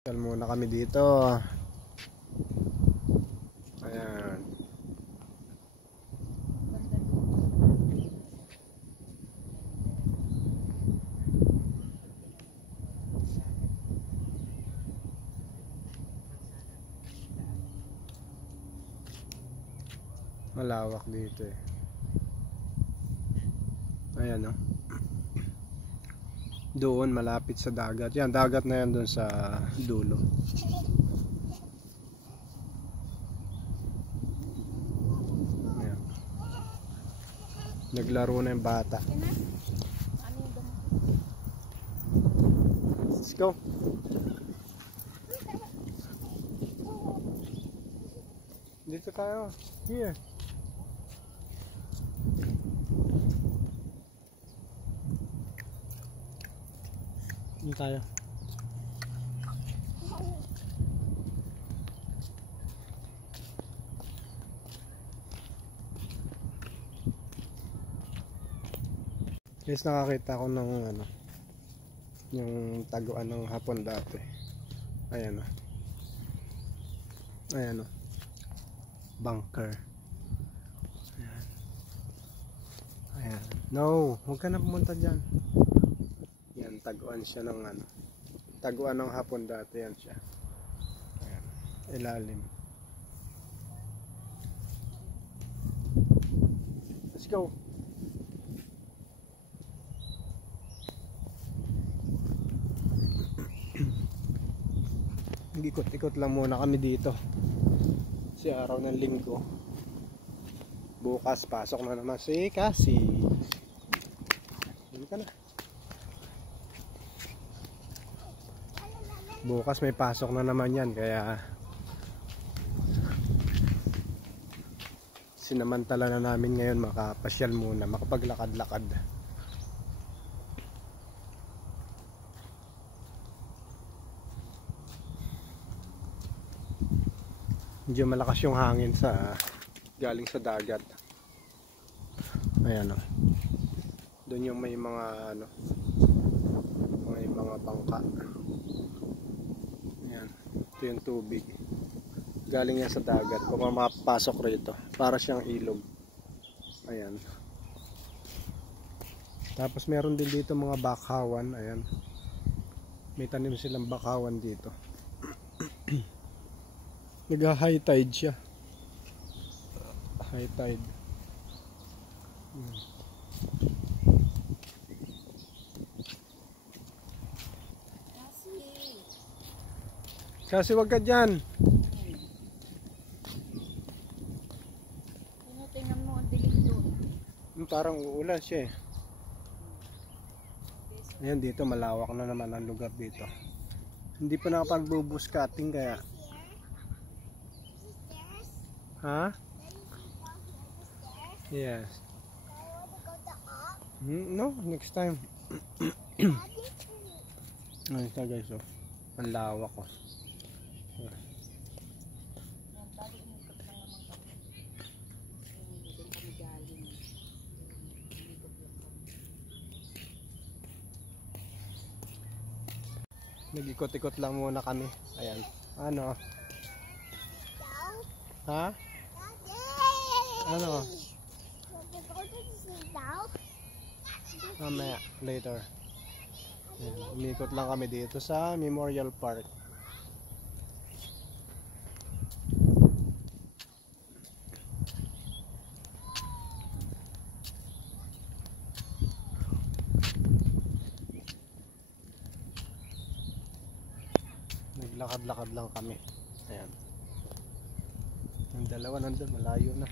Tal muna kami dito. Ayan. Malawak dito eh. Ayan o. Doon malapit sa dagat. Yan, dagat na yan doon sa dulo. Ayan. Naglaro na yung bata. Let's go. Dito tayo. Here. Dito tayo. Yes, nakakita ko ng ano, yung taguan ng hapon dati. Ayan o. Ayan o. Bunker. Ayan. Ayan. No, huwag ka na pumunta dyan. Yan, taguan siya ng ano. Taguan ng hapon dati. Yan siya. Ayan. Ilalim. Let's go. Ikot-ikot lang muna kami dito. Si araw ng linggo. Bukas pasok na naman si Cassie. Hindi ka na. Bukas may pasok na naman yan, kaya sinamantala na namin ngayon makapasyal muna, makapaglakad-lakad. Medyo malakas yung hangin sa galing sa dagat. Ayan o. Doon yung may mga ano, may mga bangka. Ayan. Ito yung tubig. Galing yan sa dagat. Kung mapasok rito, para siyang ilog. Ayan. Tapos meron din dito mga bakawan. Ayan. May tanim silang bakawan dito. Nag-high tide siya. High tide. Kasi wag ka dyan. Tingnan mo ang dilim doon. Parang uulan siya eh. Ayan, dito malawak na naman ang lugar dito. Hindi pa nakapag-bubus cutting kaya. Ha? Yes. No, next time. Ayun ito guys, oh. Ang lawak ko. Nag-ikot-ikot lang muna kami. Ayan. Ano? Ha? Ano? Mamaya, later. Umikot lang kami dito sa Memorial Park. Naglakad-lakad lang kami. Ayan. Yung dalawa nandun, malayo na.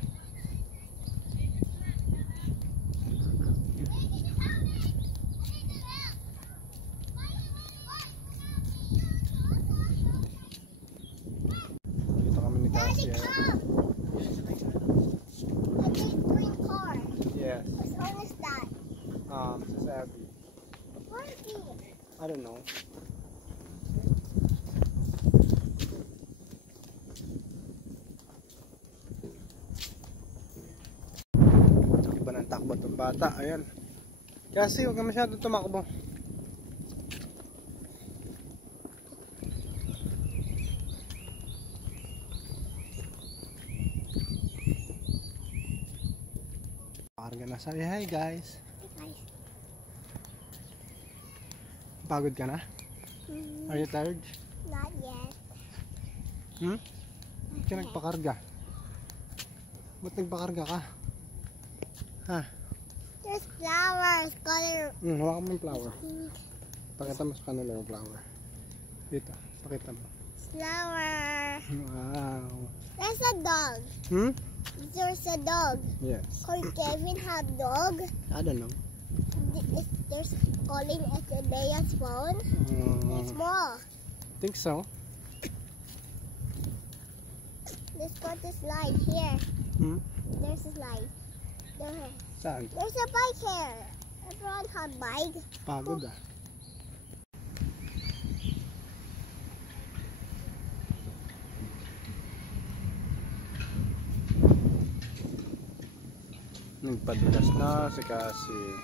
Dito kami ni Cassie. Yes. Whose phone is that? Sabi. I don't know. Iba ng takbo itong bata. Ayan. Kasi huwag ka masyado tumakbo. nagpakarga na. Say hi guys. Hey guys. Pagod ka na? Are you tired? Not yet. Ba't ka nagpakarga? Ba't nagpakarga ka? Ha? There's flowers. Color. Hawakan mo yung flower. Pakita mo sa kanila yung flower. Dito, pakita mo. Flower. Wow. There's a dog. There's a dog. Yes. Could Kevin have dog? I don't know. There's calling Lea's phone. It's small. Think so. Let's go to slide here. There's a slide. There. Saan? There's a bike here. Everyone have bike. Pagod ah. Nagpadulas na si Cassie.